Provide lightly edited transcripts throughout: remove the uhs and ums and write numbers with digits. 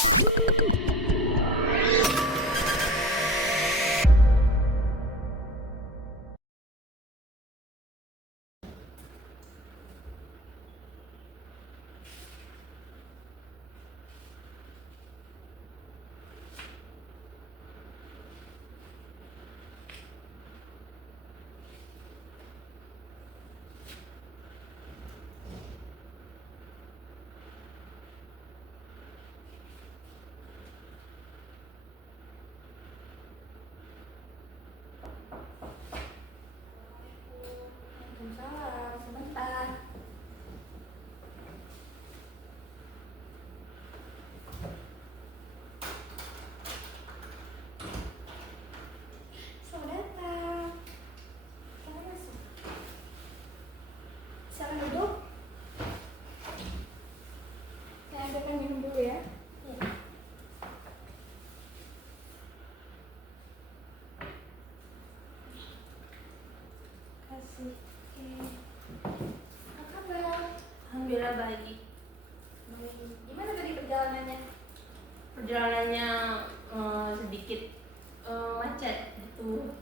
Waalaikumsalam, sebentar. Selamat datang. Selamat masuk. Silakan duduk. Saya ambilkan minum dulu ya. Iya. Kasih. Apa kabar? Alhamdulillah baik. Gimana tadi perjalanannya? Perjalanannya sedikit macet gitu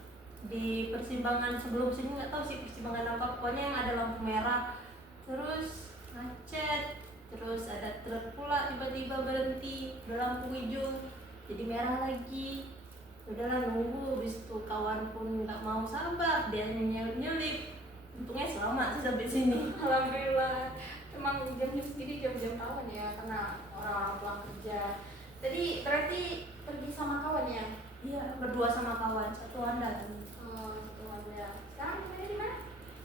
di persimpangan sebelum sini, nggak tahu sih persimpangan apa, pokoknya yang ada lampu merah terus macet, terus ada truk pula tiba-tiba berhenti, udah lampu hijau jadi merah lagi. Udahlah nunggu, habis itu kawan pun nggak mau sabar, dia nyelip, untungnya selamat sih sampai sini. Alhamdulillah. Emang jamnya sendiri jam-jam kawan ya, karena orang-orang pulang kerja. Tadi berarti pergi sama kawan ya? Iya, berdua sama kawan, satu andalan. Oh, itu ada. Sekarang temennya di mana?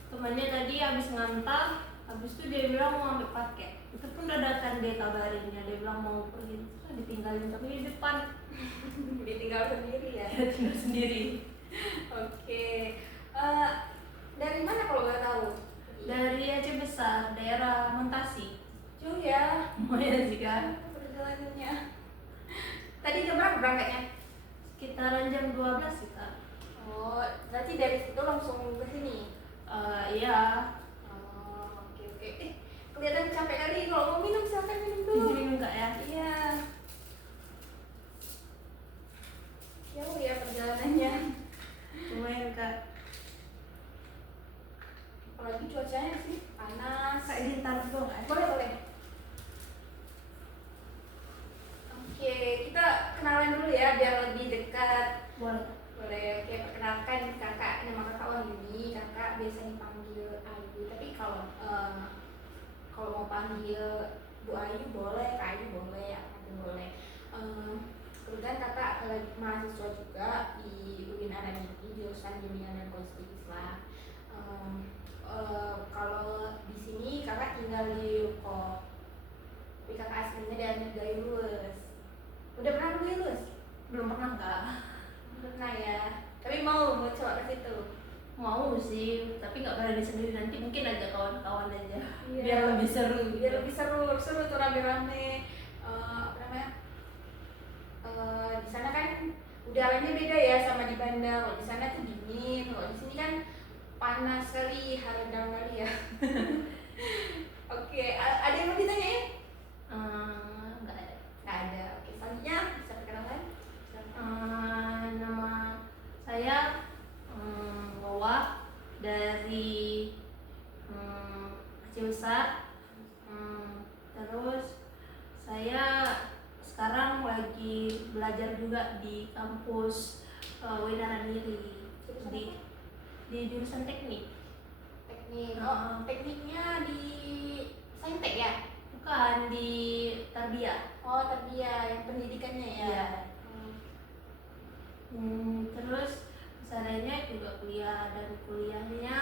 Temannya tadi habis ngantar, habis itu dia bilang mau ambil paket. Itu pun dadakan dia kabarinnya, dia bilang mau pergi, terus ditinggalin kami di depan. Ditinggal sendiri ya? Dia tinggal sendiri. Oke. Dari mana kalau nggak tahu? Dari Aceh Besar, daerah Mentasi. Jauh ya? Lumayan sih kan. Perjalanannya. Tadi jam berapa berangkatnya? Sekitaran jam 12 sih kak. Oh, berarti dari situ langsung ke sini? Iya. Oh, oke. Kelihatan capek kali. Kalau mau minum silakan minum dulu. Minum kak ya? Iya. Jauh ya perjalanannya. Lumayan kak. Apalagi cuacanya sih panas. Kak izin taruh dong kan? Boleh. Oke, kita kenalan dulu ya biar lebih dekat. Boleh. Boleh. Oke, perkenalkan kakak, nama kakak Wandi. Kakak biasa dipanggil Ayu. Tapi kalau mau panggil Bu Ayu boleh, Kak Ayu boleh, apa pun boleh. Kemudian kakak lagi mahasiswa juga di UIN Anandini, jurusan Bimbingan dan Konseling Islam. Kalau di sini kakak tinggal di Ruko, tapi kakak aslinya dari Lulus. Udah pernah beli Lulus? Belum pernah kak. Belum pernah ya. Tapi mau coba ke situ. Mau sih, tapi nggak berani sendiri, nanti mungkin aja kawan-kawan aja. Iya. Biar lebih seru. Biar lebih seru tuh rame-rame. Apa namanya? Di sana kan udaranya beda ya sama di bandar. Kalau di sana tuh dingin, kalau di sini kan panas sekali, haradang kali ya. Oke, ada yang mau ditanyain? Nggak ada. Nggak ada. Oke, selanjutnya bisa perkenalan. Nama saya Wawa dari Aceh Besar. Terus saya sekarang lagi belajar juga di kampus UIN Anandini di jurusan teknik. Teknik. Tekniknya di Saintek ya? Bukan, di Tarbiyah. Oh, tarbiyah yang pendidikannya ya. Iya. Terus kesadarannya juga kuliah, dan kuliahnya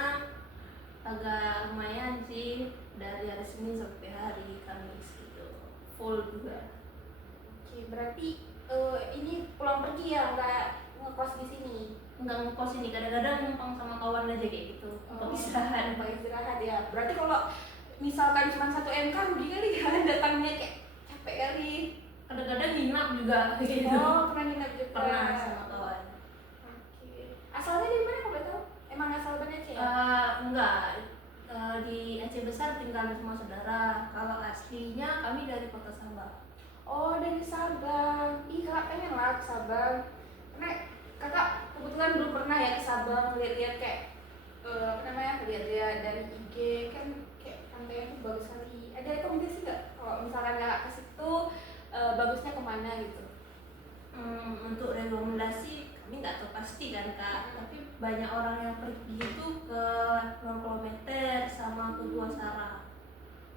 agak lumayan sih, dari hari Senin sampai hari Kamis gitu, full juga. Oke, berarti ini pulang pergi ya, nggak ngekos di sini? Nggak ngekos ini, kadang-kadang numpang sama kawan aja kayak gitu, untuk istirahat. Istirahat ya. Berarti kalau misalkan cuma 1 MK rugi kali kan, datangnya kayak capek kali. Kadang-kadang nginap juga gitu. Oh, pernah nginep juga. Pernah sama kawan. Oke. Asalnya dari mana kalau boleh tahu? Emang asal Banda Aceh ya? Enggak, di Aceh Besar tinggal sama saudara. Kalau aslinya kami dari Kota Sabah. Oh, dari Sabah. ke Sabang, karena kakak kebetulan belum pernah ya ke Sabang, lihat-lihat kayak apa namanya, lihat-lihat dari IG kan kayak pantainya tuh bagus sekali. Ada rekomendasi nggak kalau misalkan kakak ke situ, bagusnya kemana gitu? Untuk rekomendasi kami nggak tahu pasti kan kak, tapi banyak orang yang pergi itu ke Nongklometer sama ke Gua Sara.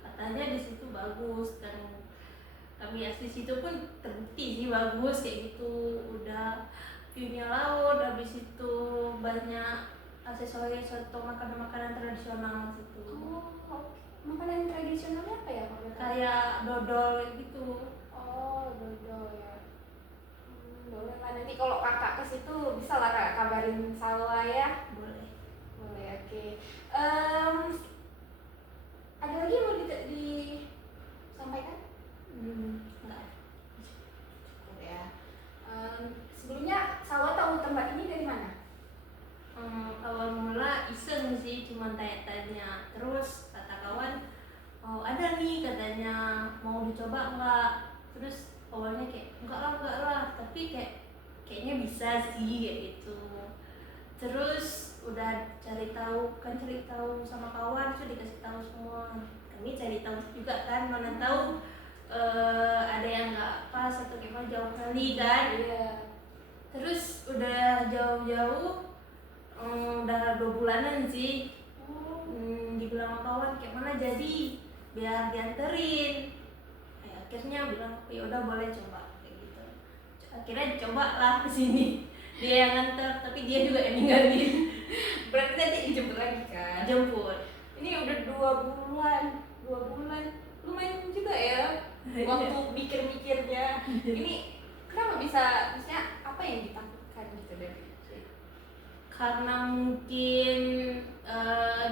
Katanya di situ bagus dan kami asli situ pun terbukti sih bagus kayak gitu. Udah viewnya laut, habis itu banyak aksesoris atau makanan-makanan tradisional situ. Oh, oke. Makanan tradisionalnya apa ya kalau Kayak dodol gitu. Oh, dodol ya. Boleh lah, nanti kalau kakak ke situ bisa lah kakak kabarin Salwa ya. Boleh. Boleh, oke. Ada lagi yang mau disampaikan? Enggak. Cukup ya. Sebelumnya Salwa tahu tempat ini dari mana? Awal mula iseng sih, cuma tanya-tanya. Terus kata kawan, oh ada nih katanya, mau dicoba nggak? Terus awalnya kayak enggak lah, tapi kayaknya bisa sih kayak gitu. Terus udah cari tahu sama kawan, terus dikasih tahu semua. Kami cari tahu juga kan, mana tahu ada yang nggak pas atau gimana, jauh kali kan. Iya. Terus udah jauh-jauh, udah 2 bulanan sih. Dibilang sama kawan kayak mana jadi biar dianterin. Akhirnya bilang ya udah boleh coba kayak gitu. Akhirnya coba lah kesini. Dia yang nganter tapi dia juga yang ninggalin. Berarti nanti dijemput lagi kan? Jemput. Ini udah 2 bulan. Lumayan juga ya waktu mikir-mikirnya. Ini kenapa maksudnya apa yang ditakutkan gitu dari Karena mungkin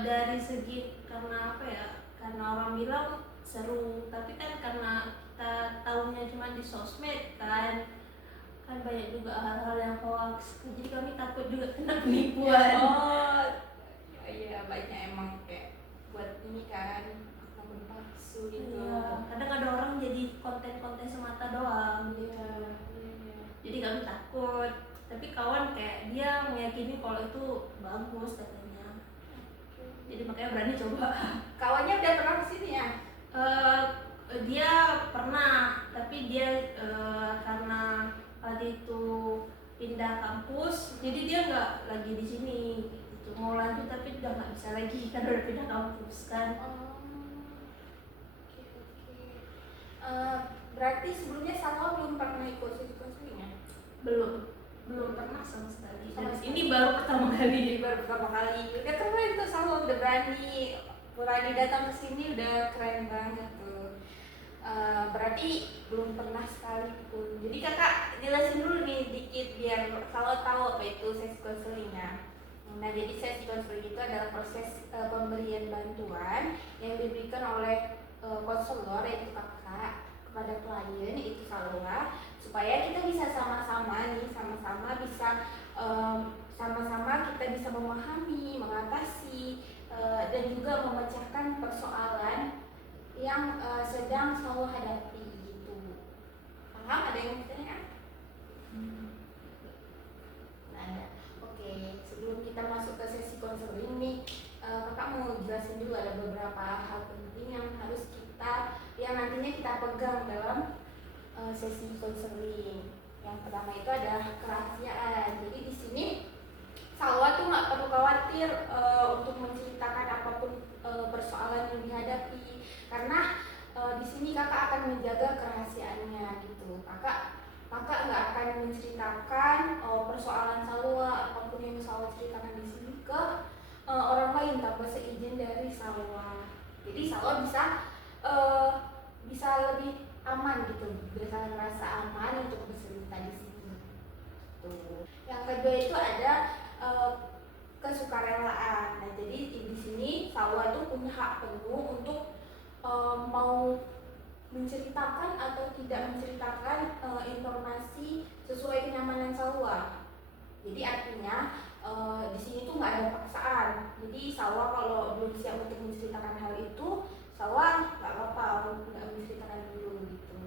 dari segi karena apa ya? Karena orang bilang seru, tapi kan karena kita tahunya cuma di sosmed kan banyak juga hal-hal yang hoax. Jadi kami takut juga kena penipuan. Oh, iya banyak emang kayak buat ini kan akun palsu gitu. Iya, kadang ada orang jadi konten-konten semata doang gitu. Iya. Jadi kami takut, tapi kawan kayak dia meyakini kalau itu bagus katanya. Jadi makanya berani coba. Kawannya udah pernah kesini ya? Dia pernah, tapi dia karena waktu itu pindah kampus, jadi dia nggak lagi di sini. Gitu. Mau lanjut tapi udah nggak bisa lagi karena udah pindah kampus kan. Berarti sebelumnya Salwa belum pernah ikut sesi konseling ya? Belum pernah sama sekali. Ini baru pertama kali. Udah keren tuh Salwa, udah berani datang ke sini, udah keren banget tuh. Berarti belum pernah sekalipun. Jadi kakak jelasin dulu nih dikit biar Salwa tahu apa itu sesi konselingnya. Nah, jadi sesi konseling itu adalah proses pemberian bantuan yang diberikan oleh konselor yaitu kakak kepada klien yaitu Salwa, supaya kita bisa sama-sama bisa sama-sama kita bisa memahami, mengatasi dan juga memecahkan persoalan yang sedang Salwa hadapi gitu. Paham? Ada yang mau bertanya? Ada. Oke, sebelum kita masuk ke sesi konseling nih, kakak mau jelasin dulu ada beberapa hal penting yang harus yang nantinya kita pegang dalam sesi konseling. Yang pertama itu adalah kerahasiaan. Jadi di sini Salwa tuh nggak perlu khawatir untuk menceritakan apapun persoalan yang dihadapi, karena di sini kakak akan menjaga kerahasiaannya gitu. Kakak nggak akan menceritakan persoalan Salwa, apapun yang Salwa ceritakan di sini ke orang lain tanpa seizin dari Salwa. Jadi Salwa bisa lebih aman gitu, bisa merasa aman untuk bercerita di sini. Tuh. Yang kedua itu ada kesukarelaan. Nah, jadi di sini Salwa tuh punya hak penuh untuk mau menceritakan atau tidak menceritakan informasi sesuai kenyamanan Salwa. Jadi artinya di sini tuh nggak ada paksaan. Jadi Salwa kalau belum siap untuk menceritakan hal itu, Salwa nggak apa-apa nggak menceritakan dulu gitu.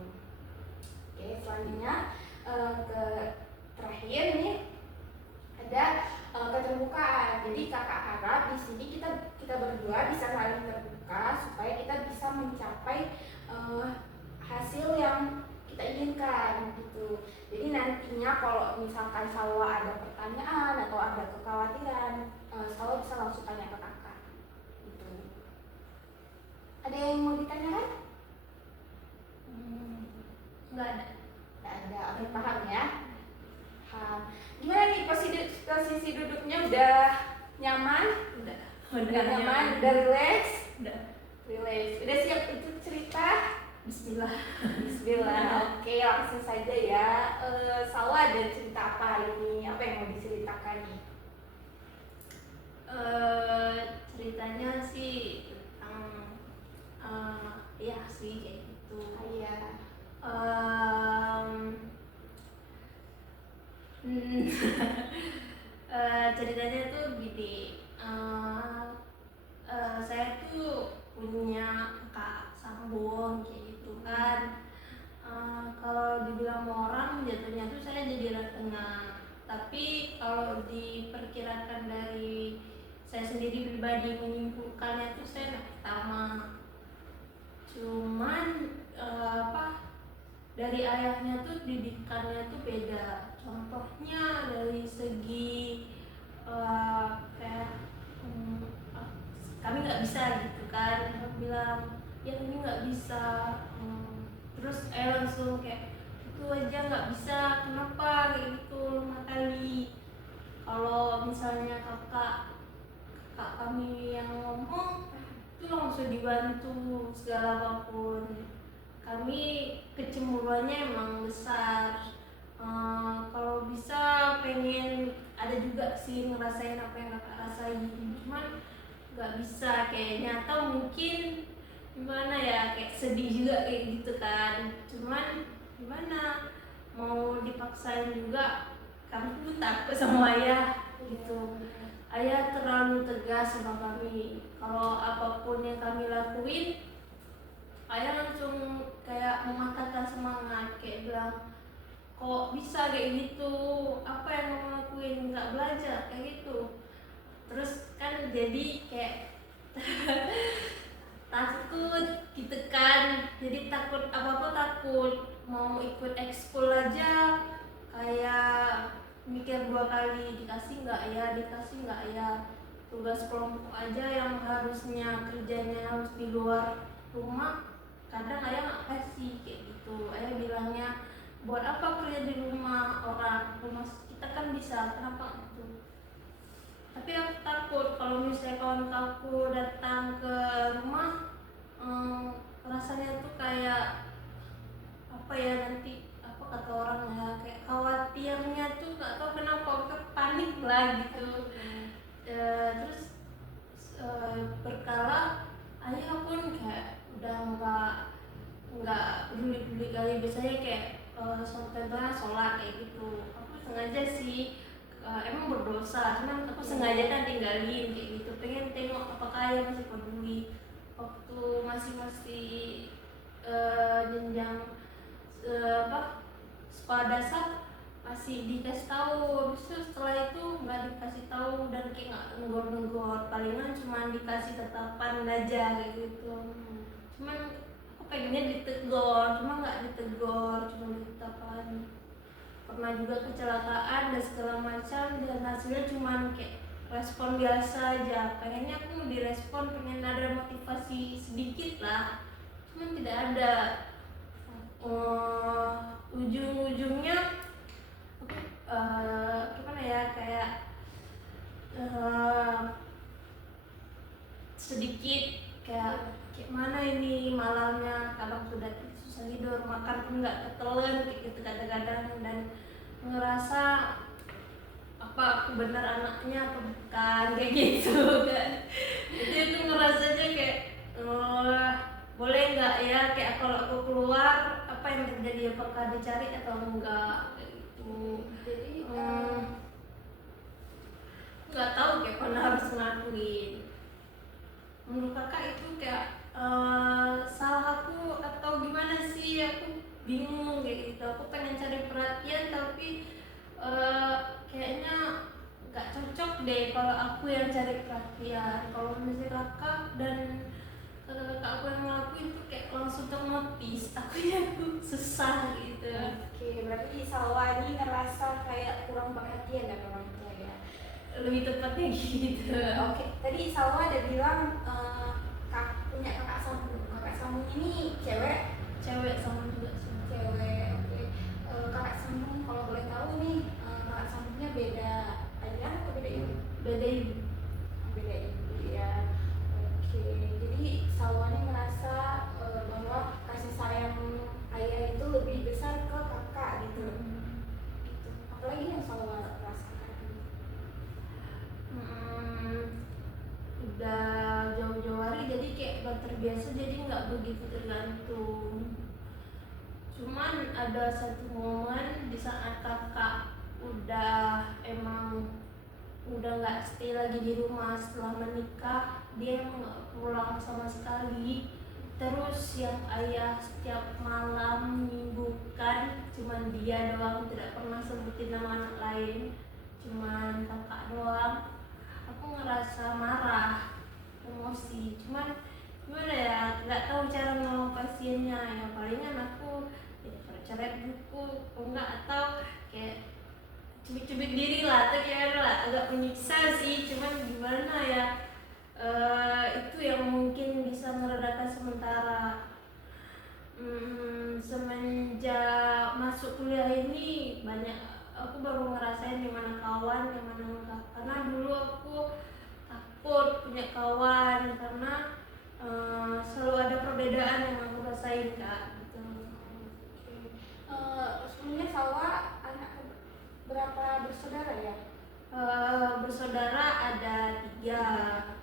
Oke, selanjutnya ke terakhir nih ada keterbukaan. Jadi kakak harap di sini kita berdua bisa saling terbuka supaya kita bisa mencapai hasil yang kita inginkan gitu. Jadi nantinya kalau misalkan Salwa ada pertanyaan atau ada kekhawatiran, Salwa bisa langsung tanya ke kakak gitu. Ada yang mau ditanyakan? Nggak ada. Nggak ada, oke, paham ya. Gimana nih posisi duduknya, udah nyaman? Udah nyaman, udah relax? Udah siap untuk cerita? Bismillah. Oke, langsung saja ya. Salwa ada cerita apa hari ini? Apa yang mau diceritakan nih? Ceritanya sih tentang ya sih kayak gitu. Iya. Ceritanya tuh gini. Saya tuh punya kakak sambung kayak gitu kan. Kalau dibilang orang jatuhnya tuh saya jadi tengah, tapi kalau diperkirakan dari saya sendiri pribadi menyimpulkannya tuh saya anak pertama. Cuman dari ayahnya tuh didikannya tuh beda. Contohnya dari segi kayak kami nggak bisa gitu kan, dia bilang ya ini nggak bisa. Terus langsung kayak itu aja nggak bisa, kenapa kayak gitu 5 kali. Kalau misalnya kakak kami yang ngomong itu langsung dibantu segala apapun. Kami kecemburuannya emang besar. Kalau bisa pengen ada juga sih ngerasain apa yang kakak rasain, cuman nggak bisa kayaknya, atau mungkin gimana ya, kayak sedih juga kayak gitu kan. Cuman gimana mau dipaksain juga, kami tuh takut sama ayah gitu. Ayah terlalu tegas sama kami. Kalau apapun yang kami lakuin, ayah langsung kayak mematahkan semangat, kayak bilang kok bisa kayak gitu, apa yang mau lakuin, nggak belajar kayak gitu. Terus kan jadi kayak takut gitu kan, jadi takut apa-apa, takut mau ikut ekskul aja kayak mikir 2 kali, dikasih nggak ya, tugas kelompok aja yang harusnya kerjanya harus di luar rumah, kadang ayah nggak kasih kayak gitu. Ayah bilangnya buat apa kerja di rumah orang, rumah kita kan bisa, kenapa gitu. Tapi aku takut kalau misalnya kawan aku datang ke rumah, rasanya tuh kayak apa ya, nanti apa kata orang ya, kayak khawatirnya tuh nggak tahu kenapa, aku panik lah gitu. Terus berkala ayah pun kayak udah nggak peduli kali, biasanya kayak contohnya sholat kayak gitu, aku sengaja sih, emang berdosa, cuman aku sengaja kan tinggalin kayak gitu, pengen tengok apakah ayah masih peduli. Waktu masih jenjang sekolah dasar masih dikasih tahu, habis itu setelah itu nggak dikasih tahu dan kayak nggak nenggor, palingan cuma dikasih tatapan aja kayak gitu. Cuman aku pengennya ditegur, cuma nggak ditegur, cuma ditatapan. Pernah juga kecelakaan dan segala macam, dan hasilnya cuma kayak respon biasa aja. Pengennya aku direspon, pengen ada motivasi sedikit lah, cuman tidak ada. Ujung-ujungnya aku gimana ya, kayak sedikit kayak mana ini malamnya, kalau sudah susah tidur, makan pun nggak ketelan kayak gitu kadang-kadang, dan ngerasa apa aku bener anaknya apa bukan kayak gitu kan. Jadi aku ngerasanya kayak boleh nggak ya, kayak kalau aku keluar apa yang terjadi, apakah dicari atau enggak kayak gitu. Jadi nggak tahu kayak mana harus ngelakuin. Menurut kakak itu kayak salah aku atau gimana sih, aku bingung kayak gitu. Aku pengen cari perhatian tapi kayaknya nggak cocok deh kalau aku yang cari perhatian. Kalau misalnya kakak dan kakak aku yang ngelakuin tuh kayak langsung ternotis, aku yang susah gitu. Oke, berarti Salwa ini ngerasa kayak kurang perhatian dari orang tua ya. Lebih tepatnya gitu. Oke, tadi Salwa ada bilang punya kakak sambung. Kakak sambung ini cewek? Cewek sama juga sih. Cewek, oke. Kakak sambung kalau boleh tahu nih, kakak sambungnya beda ayah atau beda ibu? Beda ibu. Beda ibu ya. Oke, jadi Salwa ini merasa bahwa kasih sayang ayah itu lebih besar ke kakak gitu. Gitu. Apalagi yang Salwa rasakan? Udah jauh-jauh hari jadi kayak udah terbiasa, jadi nggak begitu tergantung. Cuman ada satu momen di saat kakak udah nggak stay lagi di rumah setelah menikah, dia nggak pulang sama sekali. Terus yang ayah setiap malam menyibukkan cuman dia doang, tidak pernah sebutin nama anak lain, cuman kakak doang. Aku ngerasa marah, emosi, cuman gimana ya, nggak tahu cara mengatasinya. Ya palingan aku ya coret buku, enggak, atau kayak cubit-cubit diri lah, atau kayak lah agak menyiksa sih, cuman gimana ya, itu yang mungkin bisa meredakan sementara. Semenjak masuk kuliah ini banyak aku baru ngerasain gimana kawan, gimana enggak. Karena dulu aku takut punya kawan karena selalu ada perbedaan yang aku rasain kak gitu. Sebelumnya Salwa anak berapa bersaudara ya? Bersaudara ada 3,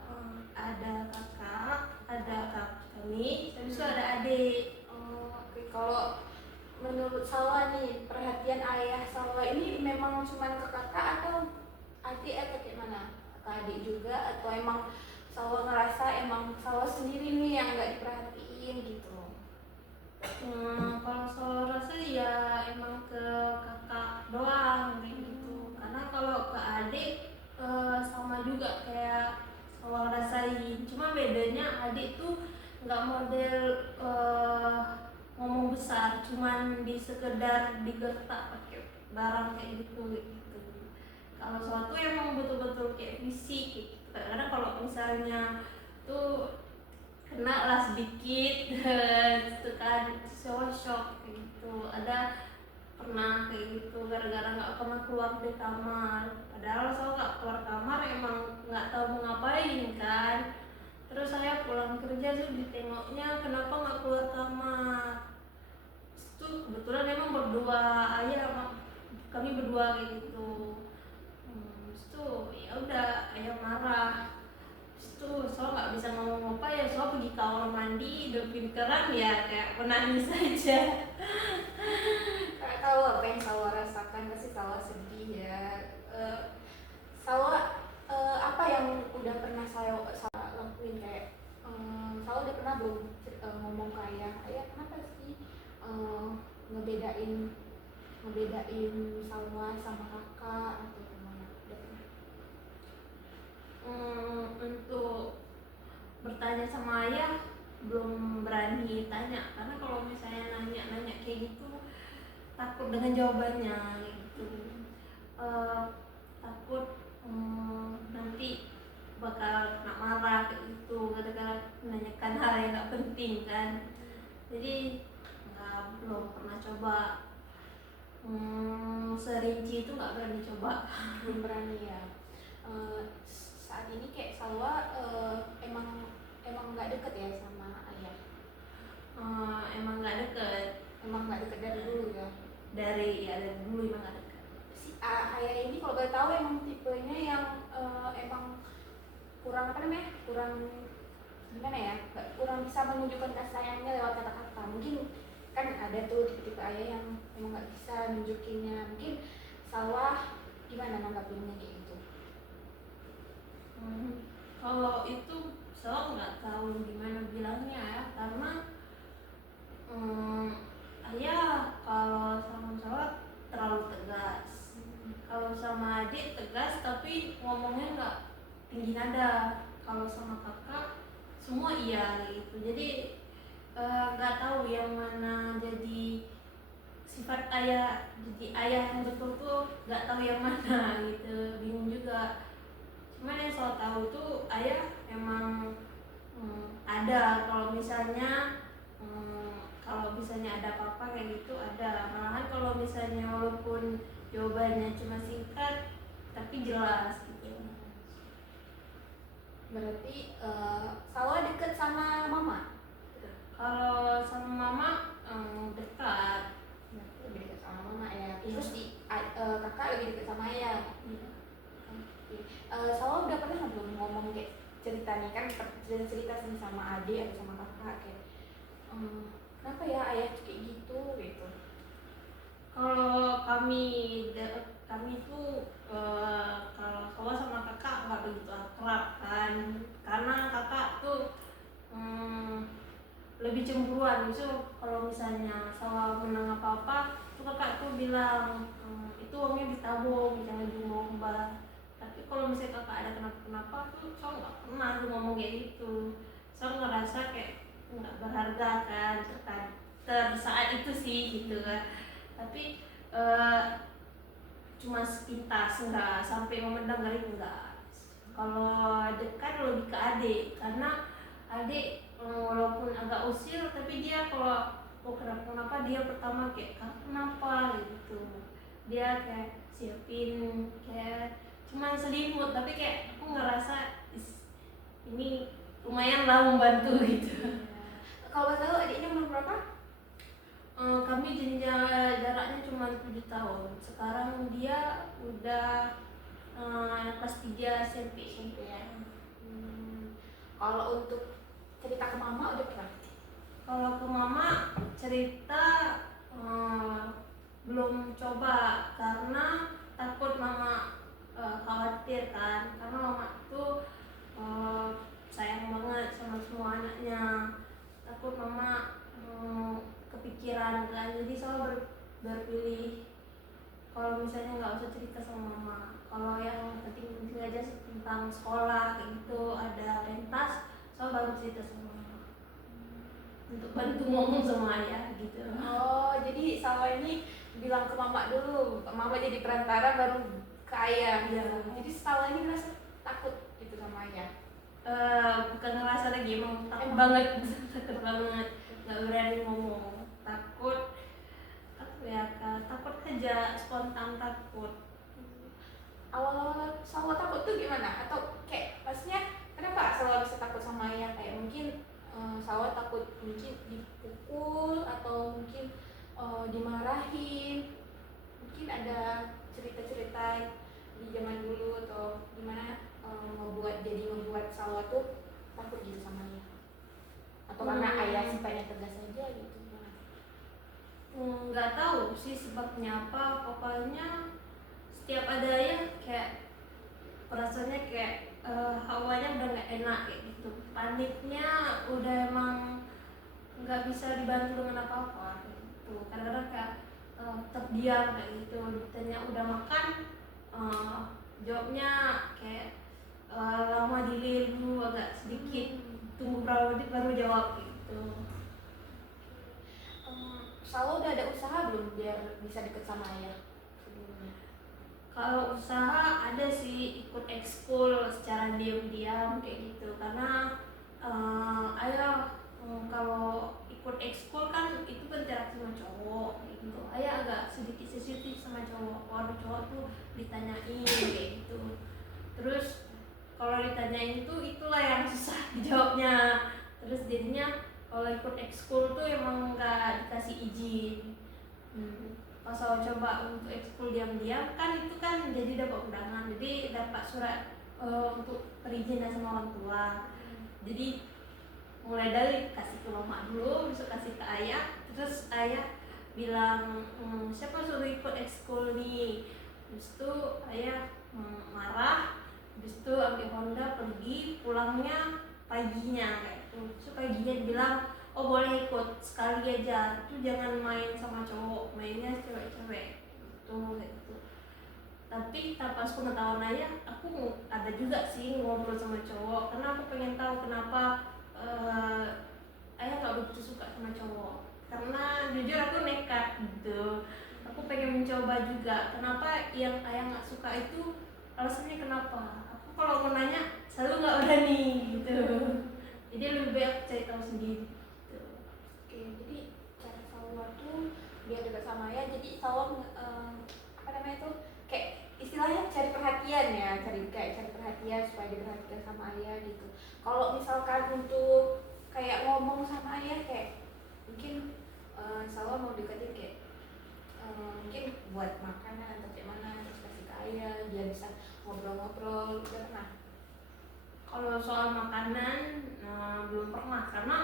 ada kakak, ada kami, habis itu ada adik. Oke, kalau menurut Salwa nih, perhatian ayah Salwa ini memang cuma ke kakak atau adik atau kayak mana? Ke adik juga atau emang Salwa ngerasa emang Salwa sendiri nih yang nggak diperhatiin gitu? Kalau soal rasa ya emang ke kakak doang kayak gitu. Karena kalau ke adik sama juga kayak soal rasain. Cuma bedanya adik tuh nggak model ngomong besar, cuman di sekedar digertak pakai barang kayak gitu. Kalau suatu emang betul-betul kayak fisik gitu. Karena kalau misalnya tuh kena lah sedikit gitu kan, shock kayak gitu. Ada pernah kayak gitu gara-gara nggak pernah keluar dari kamar, padahal saya nggak keluar kamar emang nggak tahu mau ngapain kan. Terus saya pulang kerja tuh ditengoknya kenapa nggak keluar kamar. Itu kebetulan emang berdua, ayah sama kami berdua kayak gitu. Itu ya udah ayah marah. Tuh, so nggak bisa ngomong apa ya, so pergi kamar mandi, udah pinteran ya kayak menangis aja. Kak tahu apa yang Salwa rasakan, pasti Salwa sedih ya. Salwa apa yang udah pernah Salwa lakuin kayak Salwa udah pernah belum ngomong ke ayah kenapa sih ngebedain Salwa sama kakak atau gimana? Udah pernah? Untuk bertanya sama ayah belum berani tanya, karena kalau misalnya nanya kayak gitu takut dengan jawabannya gitu. Takut nanti bakal kena marah kayak gitu gara-gara menanyakan hal yang nggak penting kan. Jadi belum pernah coba serinci itu, nggak berani coba. Belum berani ya. Saat ini kayak Salwa emang nggak deket ya sama ayah? Emang nggak deket. Emang nggak deket dari dulu ya? Dari dulu emang nggak deket. Si ayah ini kalau boleh tahu emang tipenya yang emang kurang kurang gimana ya, kurang bisa menunjukkan kasih sayangnya lewat kata-kata. Mungkin kan ada tuh tipe-tipe ayah yang emang nggak bisa nunjukinnya. Mungkin Salwa gimana nanggapinnya kayak gitu? Kalau itu saya nggak tahu gimana bilangnya ya, karena ayah kalau sama saya terlalu tegas. tinggi nada. Kalau sama kakak semua iya gitu. Jadi nggak tahu yang mana jadi sifat ayah, jadi ayah yang betul tuh nggak tahu yang mana gitu, bingung juga. Cuman yang saya tahu tuh ayah emang ada kalau misalnya kalau misalnya ada apa-apa kayak gitu ada. Malahan kalau misalnya walaupun jawabannya cuma singkat tapi jelas gitu. Berarti Salwa deket sama mama? Kalau sama mama dekat. Lebih dekat sama mama ya. Iya. Terus kakak lebih dekat sama ayah. Iya. Salwa udah pernah belum ngomong kayak cerita nih kan cerita sih sama adik atau sama kakak kayak kenapa ya ayah tuh kayak gitu gitu. Kalau kami tuh kalau Hawa sama kakak nggak begitu akrab kan, karena kakak tuh lebih cemburuan. Justru kalau misalnya Sawa menang apa-apa tuh kakak tuh bilang itu uangnya ditabung jangan diumbar. Tapi kalau misalnya kakak ada kenapa-kenapa tuh Sawa nggak pernah tuh ngomong kayak gitu. Sawa ngerasa kayak nggak berharga kan saat itu sih gitu kan. Tapi cuma sepintas, nggak sampai memendam dari enggak. Kalau dekat lebih ke adik, karena adik walaupun agak usil tapi dia kalau mau kenapa dia pertama kayak kenapa gitu, dia kayak siapin kayak cuma selimut tapi kayak aku ngerasa ini lumayan lah membantu gitu. Kalau nggak tahu adiknya umur berapa? Kami jaraknya cuma 7 tahun. Sekarang dia udah kelas 3 SMP. Ya. Kalau untuk cerita ke mama udah pernah? Kalau ke mama cerita belum coba karena takut mama khawatir kan, karena mama tuh sayang banget sama semua anaknya. Takut mama kepikiran kan, jadi selalu berpilih kalau misalnya nggak usah cerita sama mama. Kalau yang penting-penting aja tentang sekolah kayak gitu ada pentas, so baru cerita sama mama untuk bantu ngomong sama ayah gitu. Oh, jadi Salwa ini bilang ke mama dulu, mama jadi perantara baru ke ayah. Iya. Jadi Salwa ini ngerasa takut gitu sama ayah. Bukan ngerasa lagi, emang takut banget takut banget, nggak berani ngomong, takut apa ya, takut aja, spontan takut. Awal-awal Salwa takut tuh gimana? Atau kayak maksudnya kenapa Salwa bisa takut sama ayah? Kayak mungkin Salwa takut mungkin dipukul atau mungkin dimarahin. Mungkin ada cerita-cerita di zaman dulu atau gimana ngebuat Salwa tuh takut gitu sama ayah. Atau karena ayah sifatnya tegas aja gitu. Nggak tahu sih sebabnya apa, pokoknya setiap ada ayah kayak perasaannya kayak hawanya udah nggak enak kayak gitu, paniknya udah emang nggak bisa dibantu dengan apa-apa gitu. Kadang-kadang kayak terdiam kayak gitu, ditanya udah makan, jawabnya kayak lama delay dulu agak sedikit, tunggu berapa menit baru jawab gitu. Salwa udah ada usaha belum biar bisa deket sama ayah sebelumnya? Kalau usaha ada sih, ikut ekskul secara diam-diam kayak gitu, karena ayah kalau ikut ekskul kan itu berinteraksi sama cowok gitu. Ayah agak sedikit sensitif sama cowok, kalau cowok tuh ditanyain kayak gitu. Terus kalau ditanyain tuh itulah yang susah dijawabnya. Terus jadinya kalau ikut ekskul tuh emang nggak dikasih izin. Pas saya coba untuk ekskul diam-diam kan itu kan jadi dapat undangan, jadi dapat surat untuk perizinan sama orang tua. Jadi mulai dari kasih ke mama dulu, besok kasih ke ayah, terus ayah bilang siapa suruh ikut ekskul nih. Habis itu ayah marah, habis itu ambil Honda pergi, pulangnya paginya kayak gitu. So paginya dibilang oh boleh ikut sekali aja, itu jangan main sama cowok, mainnya cewek-cewek gitu kayak gitu. Tapi tanpa pengetahuan ayah, aku ada juga sih ngobrol sama cowok karena aku pengen tahu kenapa ayah gak begitu suka sama cowok. Karena jujur aku nekat gitu, aku pengen mencoba juga kenapa yang ayah nggak suka itu, alasannya kenapa. Aku kalau mau nanya selalu nggak berani gitu, jadi lebih baik aku cari tahu sendiri gitu. Oke, jadi cara Salwa tuh biar dekat sama ayah, jadi Salwa apa namanya tuh kayak istilahnya cari perhatian ya, cari perhatian supaya diperhatikan sama ayah gitu. Kalau misalkan untuk kayak ngomong sama ayah kayak mungkin Salwa mau deketin kayak mungkin buat makanan atau kayak mana terus kasih ke ayah dia bisa ngobrol-ngobrol, udah pernah? Kalau soal makanan belum pernah, karena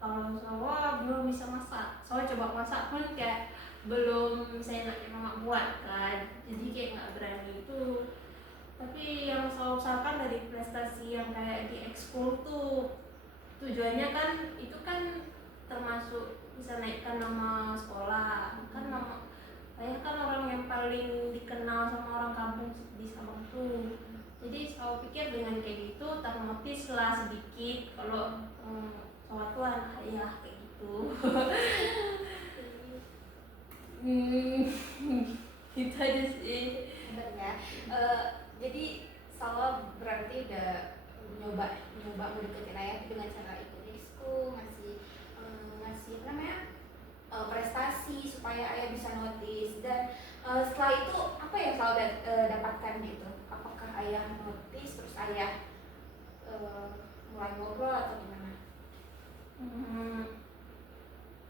kalau Sawa belum bisa masak. Sawa coba masak pun kayak belum seenak yang mama buat kan, jadi kayak nggak berani itu. Tapi yang Sawa usahakan dari prestasi yang kayak di ekskul tuh, tujuannya kan itu kan termasuk bisa naikkan nama sekolah kan. Nama saya kan orang yang paling dikenal sama orang kampung di Sabang tuh, jadi saya pikir dengan kayak gitu termotivasi lah sedikit kalau suatu anak ayah kayak gitu. Gitu aja sih. Bener ya. Jadi Salwa berarti udah nyoba mendekati ayah dengan cara ikut ekskul, ngasih apa namanya prestasi supaya ayah bisa notice. Dan setelah itu apa yang Salwa dapatkan gitu? Apakah ayah notice terus ayah mulai ngobrol atau gimana?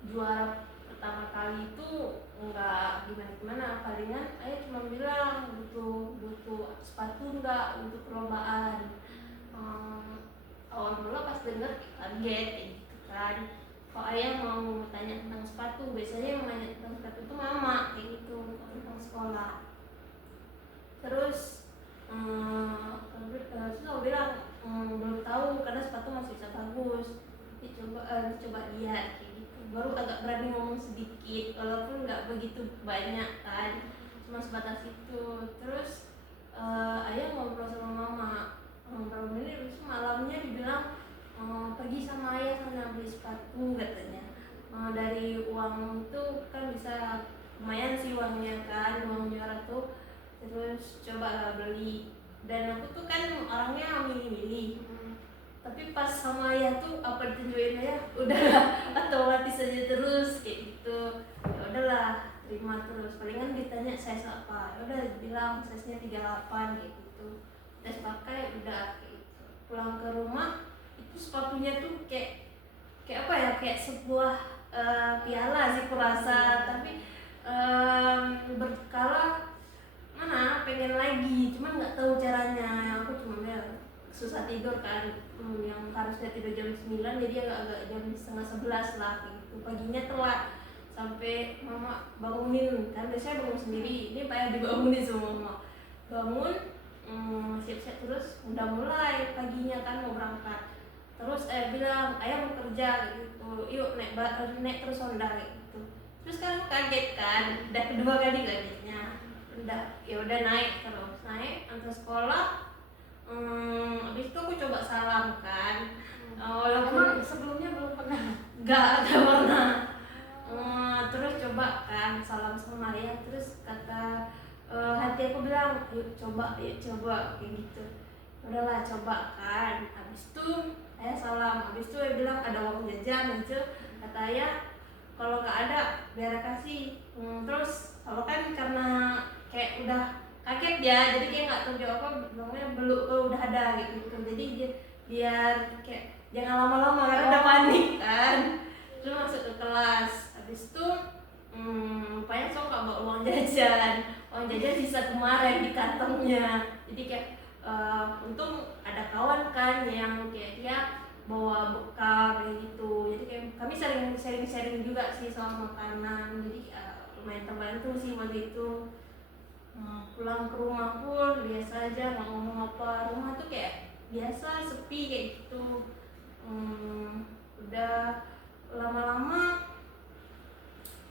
Juara pertama kali itu enggak gimana-gimana, palingan ayah cuma bilang butuh sepatu enggak untuk perlombaan. Awal mula pas denger kaget kayak gitu kan, kok ayah mau tanya tentang sepatu, biasanya yang nanya tentang sepatu itu mama kayak gitu, tentang sekolah. Terus aku bilang belum tahu karena sepatu masih bisa bagus, coba lihat kayak gitu, baru agak berani ngomong sedikit walaupun nggak begitu banyak kan, cuma sebatas itu. Terus ayah ngobrol sama mama berapa menit, terus malamnya dibilang pergi sama ayah sana beli sepatu katanya. Dari uang itu kan bisa lumayan sih uangnya kan, uang juara tuh. Terus coba beli, dan aku tuh kan orangnya milih-milih. Tapi pas sama ayah tuh apa ditunjukin ayah udahlah otomatis aja terus kayak gitu. Ya udahlah terima terus, palingan ditanya size apa, ya udah bilang size nya 38 kayak gitu, tes pakai udah kayak gitu. Pulang ke rumah itu sepatunya tuh kayak apa ya, kayak sebuah piala sih kurasa. Tapi berkala mana pengen lagi, cuman nggak tahu caranya. Aku cuma susah tidur kan, yang harusnya tidur jam 9 jadi agak jam setengah 11 lah gitu. Paginya telat sampai mama bangunin, kan biasanya bangun sendiri, ini payah dibangunin sama mama. Bangun siap-siap terus udah mulai paginya kan mau berangkat. Terus bilang ayah mau kerja gitu, yuk naik terus Honda gitu. Terus kan kaget kan, udah kedua kali kagetnya. Udah ya udah naik terus, antar sekolah. Habis itu aku coba salam kan, walaupun sebelumnya belum pernah. nggak pernah. Terus coba kan salam sama ayah, terus kata hati aku bilang yuk coba kayak gitu. Udahlah coba kan. Habis itu ayah salam, habis itu ayah bilang ada uang jajan gitu. Kata ayah kalau nggak ada biar kasih. Terus kalau kan karena kayak udah kaget ya, jadi kayak nggak tahu jawab apa, bilangnya belum, udah ada gitu. Jadi dia biar kayak jangan lama-lama karena udah panik kan. Terus masuk ke kelas, habis itu rupanya so nggak bawa uang jajan sisa kemarin di kantongnya. Jadi kayak untung ada kawan kan yang kayak dia bawa bekal kayak gitu, jadi kayak kami sharing juga sih soal makanan, jadi lumayan terbantu sih waktu itu. Pulang ke rumah pun biasa aja, nggak ngomong apa, rumah tuh kayak biasa sepi kayak gitu. Udah lama-lama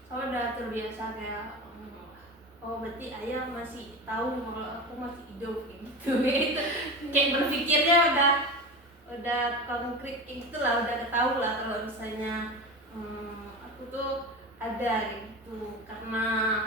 saya udah terbiasa kayak oh berarti ayah masih tahu kalau aku masih hidup kayak gitu. Itu kayak berpikirnya udah konkret kayak gitulah, udah ketahui lah kalau misalnya aku tuh ada kayak gitu karena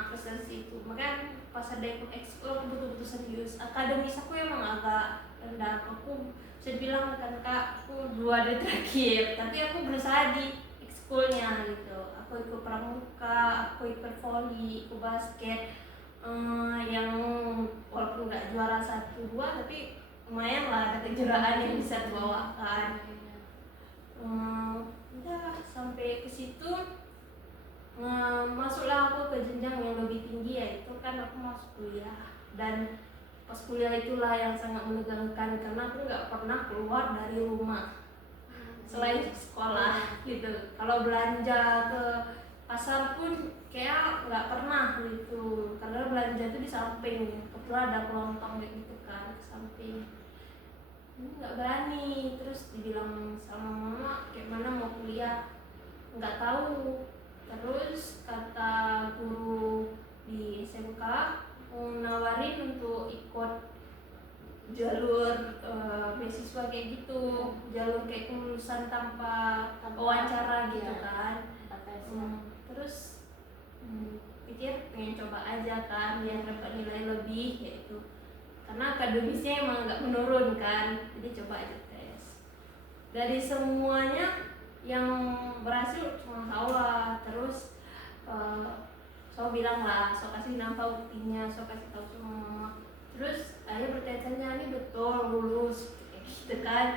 prestasi itu. Makanya pas ada ikut ekskul aku betul-betul serius. Akademis aku emang agak rendah, aku bisa bilang kan kak aku 2 dari terakhir, tapi aku berusaha di ekskulnya gitu. Aku ikut pramuka, aku ikut volley, ikut basket, yang walaupun nggak juara 1 2 tapi lumayan lah ada kejuaraan yang bisa dibawakan. Udah sampai ke situ, masuklah aku ke jenjang yang lebih tinggi, yaitu kan aku masuk kuliah. Dan pas kuliah itulah yang sangat menegangkan karena aku nggak pernah keluar dari rumah selain sekolah gitu. Kalau belanja ke pasar pun kayak nggak pernah gitu karena belanja itu di samping, kebetulan ada kelontong kayak gitu kan ke samping. Ini nggak berani, terus dibilang sama mama kayak mana mau kuliah nggak tahu. Terus kata guru di SMK mau nawarin untuk ikut jalur beasiswa kayak gitu, jalur kayak kelulusan tanpa wawancara gitu kan. Terus pikir pengen coba aja kan biar dapat nilai lebih kayak gitu, karena akademisnya emang nggak menurun kan, jadi coba aja tes. Dari semuanya yang berhasil cuma Saula. Terus Saula bilang lah, so kasih nama buktinya, so kasih tahu sama mama. Terus ayah bertanya-tanya, ini betul lulus kayak gitu kan.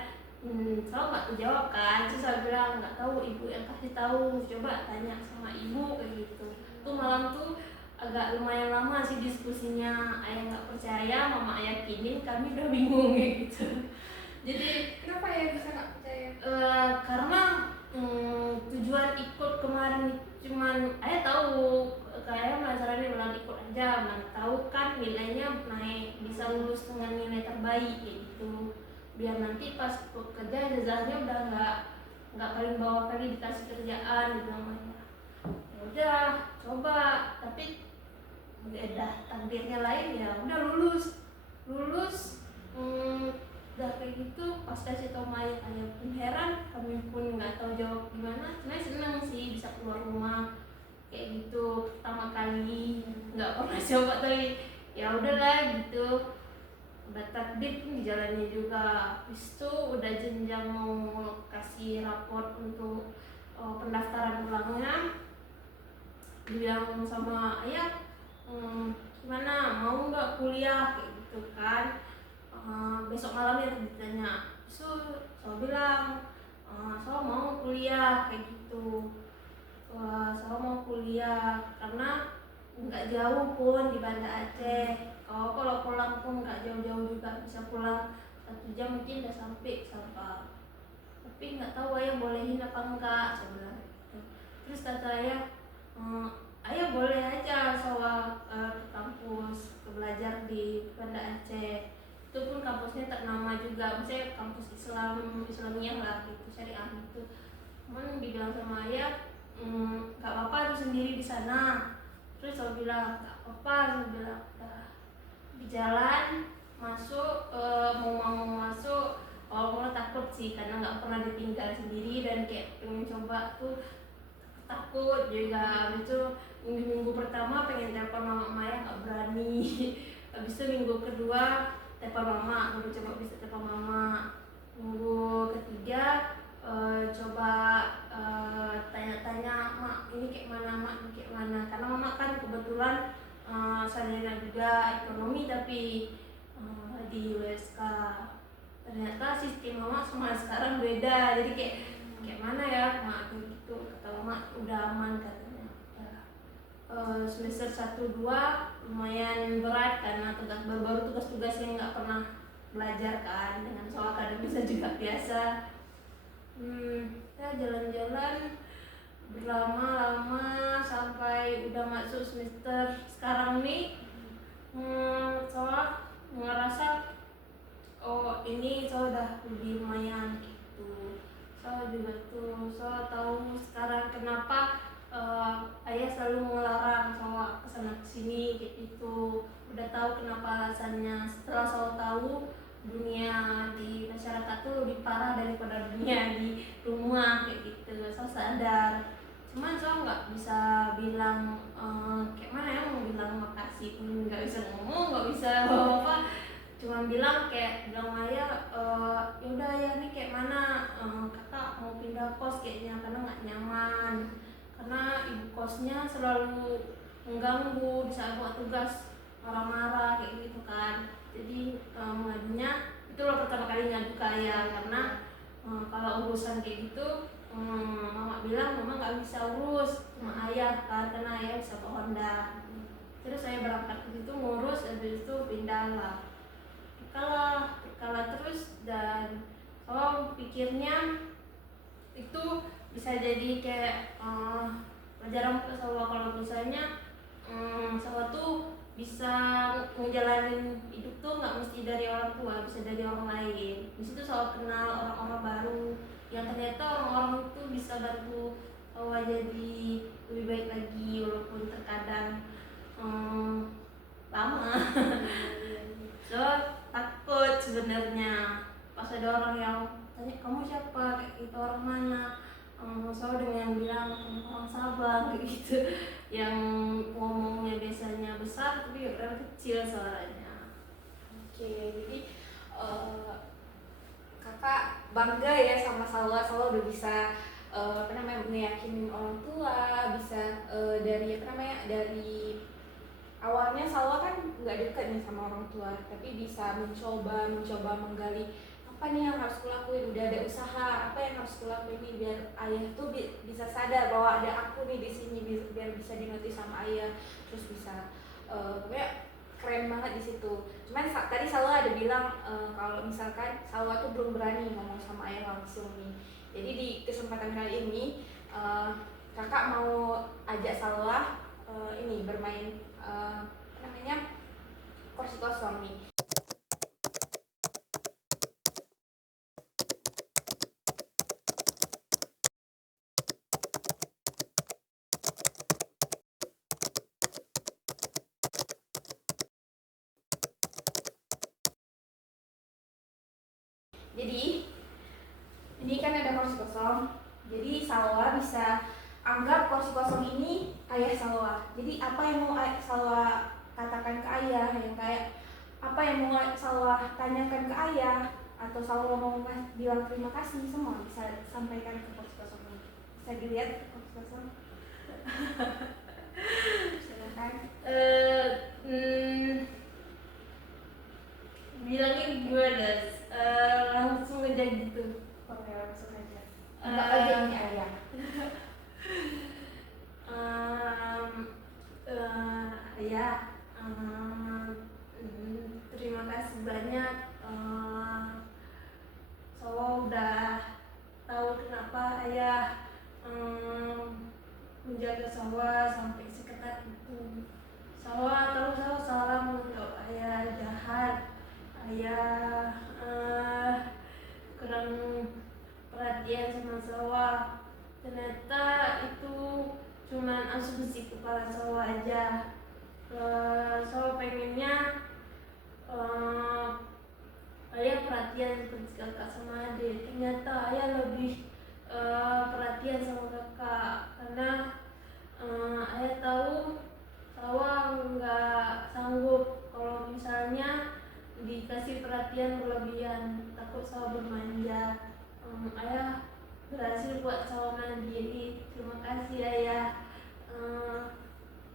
Saula nggak jawab kan, terus saya bilang nggak tahu, ibu yang kasih tahu, coba tanya sama ibu kayak gitu. Tuh malam tuh agak lumayan lama sih diskusinya, ayah nggak percaya, mama yakinin, kami udah bingung kayak gitu. Jadi Kenapa ya bisa nggak percaya? karena tujuan ikut kemarin cuman ayah tahu kayak pelajarannya bilang ikut aja, mana tahu kan nilainya naik, bisa lulus dengan nilai terbaik kayak gitu, biar nanti pas kerja jazahnya udah nggak paling bawah kali dikasih kerjaan gitu namanya. Ya udah coba, tapi beda takdirnya lain, ya udah lulus. Udah kayak gitu pas kasih tau Maya, ayah pun heran, kami pun nggak tahu jawab gimana. Sebenarnya seneng sih bisa keluar rumah kayak gitu pertama kali, nggak pernah coba, tapi ya udahlah gitu, udah takdir pun dijalani juga. Habis itu udah jenjang mau kasih raport untuk pendaftaran ulangnya, dibilang sama ayah, gimana mau nggak kuliah kayak gitu kan. Besok malamnya ditanya, so bilang so mau kuliah kayak gitu. Saya mau kuliah karena nggak jauh pun di Banda Aceh. Kalau pulang pun nggak jauh-jauh juga, bisa pulang 1 jam mungkin udah sampai Sabah. Tapi nggak tahu ayah bolehin apa enggak, saya bilang gitu. Terus kata ayah, ayah boleh aja soal ke kampus, ke belajar di Banda Aceh. Itu pun kampusnya ternama juga, misalnya kampus Islamiyah lah gitu, syariah gitu. Cuman dibilang sama ayah, nggak apa-apa tuh sendiri di sana. Terus saya bilang nggak apa-apa, saya bilang di jalan masuk, mau masuk, awalnya takut sih karena nggak pernah ditinggal sendiri dan kayak pengen coba tuh, takut juga. Habis itu minggu pertama pengen telepon mama Maya nggak berani. Habis itu minggu kedua telepon mama, baru coba bisa telepon mama. Minggu ketiga coba tanya-tanya, mak ini kayak mana, mak ini kayak mana, karena mama kan kebetulan sarjana juga ekonomi tapi di USK. Ternyata sistem mama sama sekarang beda, jadi kayak mana ya mak gitu. Kata mama udah aman katanya. Semester 1 2 lumayan berat karena baru tugas-tugas yang nggak pernah belajar kan, dengan soal akademisnya juga biasa. Ya jalan-jalan berlama-lama sampai udah masuk semester sekarang nih. Soal ngerasa ini saya udah lebih lumayan gitu. Saya juga tuh, saya tahu sekarang kenapa ayah selalu melarang saya kesana kesini kayak gitu. Udah tahu kenapa alasannya. Setelah saya tahu dunia di masyarakat tuh lebih parah daripada dunia di rumah kayak gitu, saya sadar. Cuman saya nggak bisa bilang kayak mana ya, mau bilang makasih pun nggak bisa ngomong, nggak bisa apa, cuma bilang kayak bilang ayah yaudah ya ini kayak mana, kakak mau pindah kos kayaknya karena nggak nyaman, karena ibu kosnya selalu mengganggu di saat buat tugas, marah-marah kayak gitu kan. Jadi ngadunya itu loh pertama kali ngadu ke ayah, karena kalau urusan kayak gitu mama bilang mama nggak bisa urus, cuma ayah kan, karena ayah bisa ke Honda. Terus saya berangkat ke situ ngurus, habis itu pindah lah. Kalah terus, dan pikirnya itu bisa jadi kayak pelajaran ke sawah, kalau misalnya sawah tuh bisa ngejalanin hidup tuh nggak mesti dari orang tua, bisa dari orang lain. Di situ sawah kenal orang-orang baru yang ternyata orang-orang itu bisa bantu sawah jadi lebih baik lagi, walaupun terkadang lama. So takut sebenarnya pas ada orang yang tanya kamu siapa, kayak gitu, orang mana, so dengan bilang orang Sabang kayak gitu, yang ngomongnya biasanya besar tapi orang kecil suaranya. Oke, jadi kakak bangga ya sama Salwa udah bisa meyakinin orang tua, bisa dari awalnya Salwa kan nggak dekat nih sama orang tua, tapi bisa mencoba menggali apa nih yang harus kulakuin, udah ada usaha apa yang harus kulakuin nih biar ayah tuh bisa sadar bahwa ada aku nih di sini, biar bisa dinotis sama ayah, terus bisa pokoknya keren banget di situ. Cuman tadi Salwa ada bilang kalau misalkan Salwa tuh belum berani ngomong sama ayah langsung nih. Jadi di kesempatan kali ini kakak mau ajak Salwa ini bermain kursi kosong nih. Jadi ini kan ada kursi kosong, jadi Salwa bisa anggap kursi kosong ini ayah Salwa. Jadi apa yang mau Salwa katakan ke ayah, yang kayak apa yang mau Salwa tanyakan ke ayah, atau Salwa mau bilang terima kasih, semua bisa sampaikan ke kursi kosong ini. Bisa dilihat kursi kosong. Silakan. Bilangnya gimana? Langsung aja gitu. Oke, langsung aja. Enggak aja ini ayah. Ya, terima kasih banyak. Saya udah tahu kenapa ayah menjaga sawah sampai seketat itu. Sawah tahu saya salah menganggap ayah jahat, ayah kurang perhatian sama sawah. Ternyata itu cuman asumsi kepala sawah aja. Sawah pengennya ayah perhatian seperti kakak sama adik. Ternyata ayah lebih perhatian sama kakak, karena ayah tahu sawah nggak sanggup kalau misalnya dikasih perhatian berlebihan, takut sawah bermanja. Ayah berhasil buat sawah mandiri. Terima kasih ayah.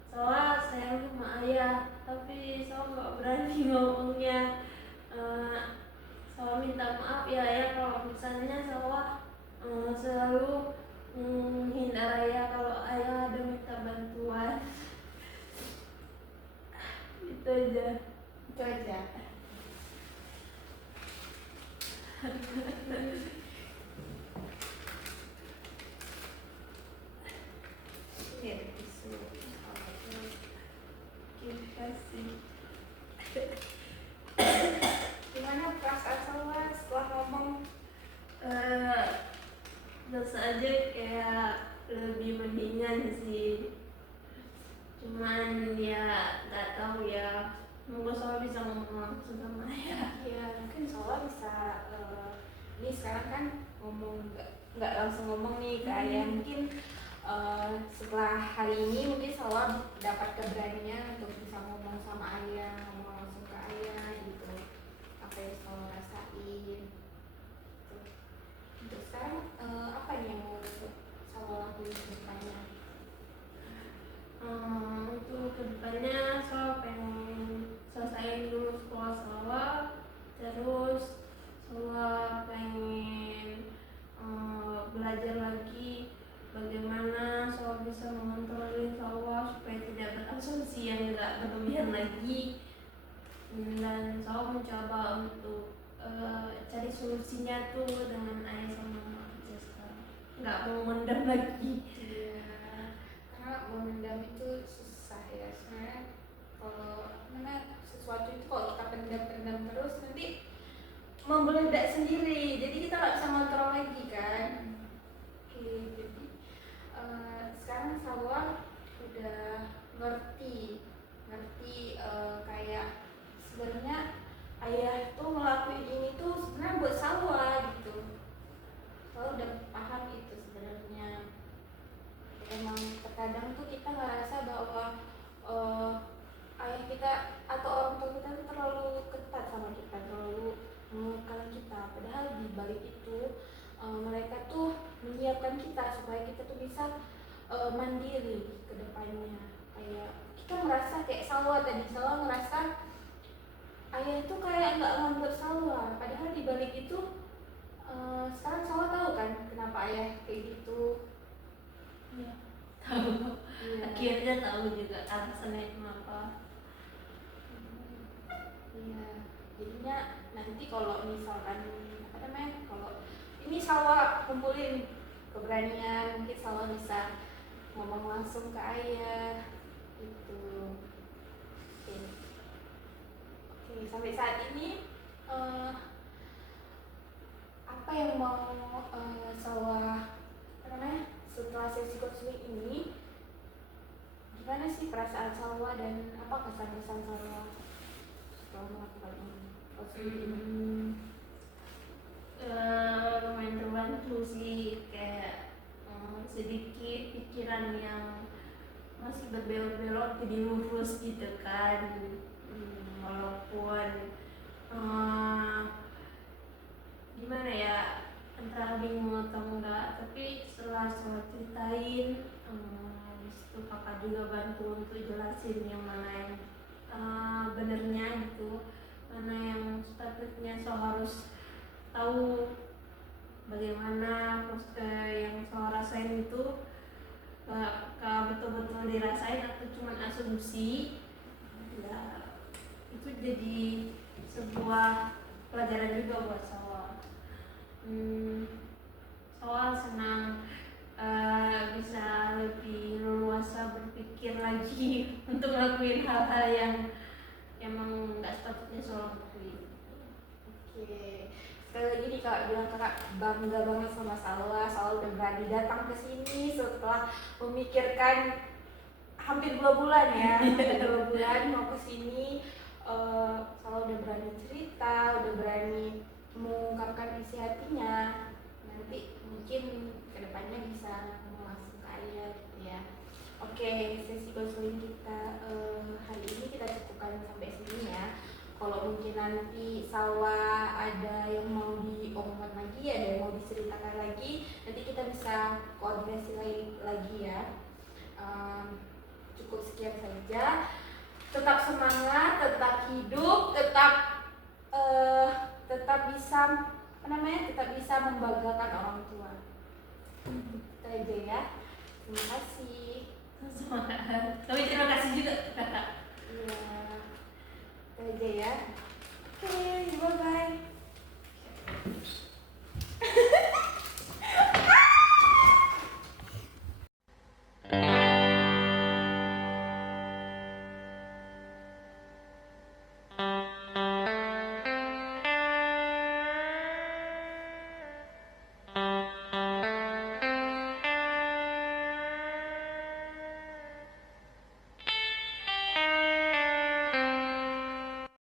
Sawah sayang sama ayah, tapi sawah nggak berani ngomongnya. Sawah minta maaf ya ayah kalau misalnya sawah selalu menghindar ayah kalau ayah ada minta bantuan. Itu aja. Terima kasih. Gimana perasaan Salwa setelah ngomong? Biasa aja, kayak lebih mendingan sih. cuman ya nggak tahu ya, semoga Salwa bisa ngomong langsung sama ayah. Iya, mungkin Salwa bisa ini sekarang kan ngomong nggak langsung ngomong nih ke ayah. Mungkin setelah hari ini mungkin Salwa dapat keberanian untuk bisa ngomong sama ayah, ngomong langsung ke ayah gitu, apa yang Salwa rasain. Untuk sekarang apa nih yang mau Salwa lakuin ke depannya? Untuk kedepannya Salwa pengen selesaiin dulu sekolah Salwa, terus Salwa pengen belajar lagi bagaimana Salwa bisa mengontrolin Salwa supaya tidak berasumsi yang enggak berlebihan lagi, dan Salwa mencoba untuk cari solusinya tuh dengan ayah sama mama aja sekarang, nggak mau mendam lagi. Iya, karena memendam itu susah ya sebenarnya. Kalau sesuatu itu kalau kita pendam-pendam terus nanti membeledak sendiri, jadi kita nggak bisa ngontrol lagi kan. Oke, jadi sekarang Salwa udah ngerti kayak sebenarnya ayah tuh ngelakuin ini tuh sebenarnya buat Salwa gitu. Salwa udah paham itu sebenarnya. Emang terkadang tuh kita ngerasa bahwa ayah kita atau orang tua kita tuh terlalu ketat sama kita, terlalu mengekang kita. Padahal di balik itu mereka tuh menyiapkan kita supaya kita tuh bisa mandiri ke depannya. Kayak kita merasa kayak Salwa tadi, Salwa ngerasa ayah itu kayak nggak nganggap Salwa. Padahal di balik itu sekarang Salwa tahu kan kenapa ayah kayak gitu. Ya, tahu. Iya. Akhirnya tahu juga alasannya kenapa. Iya, jadinya nanti kalau misalkan kalau ini Salwa kumpulin keberanian, mungkin Salwa bisa ngomong langsung ke ayah gitu. Oke, sampai saat ini apa yang mau Salwa setelah sesi counseling ini, gimana sih perasaan Salwa dan apa kesan-kesan Salwa setelah melakukan ini? Lumayan terbantu sih, kayak sedikit pikiran yang masih berbelok-belok jadi lurus gitu kan. Walaupun gimana ya, antara bingung atau enggak, tapi setelah saya ceritain, disitu kakak juga bantu untuk jelasin yang mana yang benernya gitu, mana yang sepatutnya so harus tahu bagaimana yang so rasain itu betul-betul dirasain atau cuma asumsi. Ya, itu jadi sebuah pelajaran juga buat Salwa. Salwa senang bisa lebih leluasa berpikir lagi untuk ngelakuin hal-hal yang emang nggak sepatutnya Salwa lakuin. Oke, sekali lagi nih Kak bilang Kakak bangga banget sama Salwa. Salwa udah berani datang ke sini setelah memikirkan hampir 2 bulan ya, hampir 2 bulan mau ke sini. Salwa udah berani cerita, udah berani mengungkapkan isi hatinya. Nanti mungkin kedepannya bisa ngomong langsung ke ayah gitu ya. Oke, sesi konseling kita hari ini kita cukupkan sampai sini ya. Kalau mungkin nanti Salwa ada yang mau diomongkan lagi, ada yang mau diceritakan lagi, nanti kita bisa koordinasi lagi ya. Cukup sekian saja. Tetap semangat, tetap hidup, tetap bisa tetap bisa membanggakan orang tua. Itu aja ya. Terima kasih. Semangat. Tapi terima kasih juga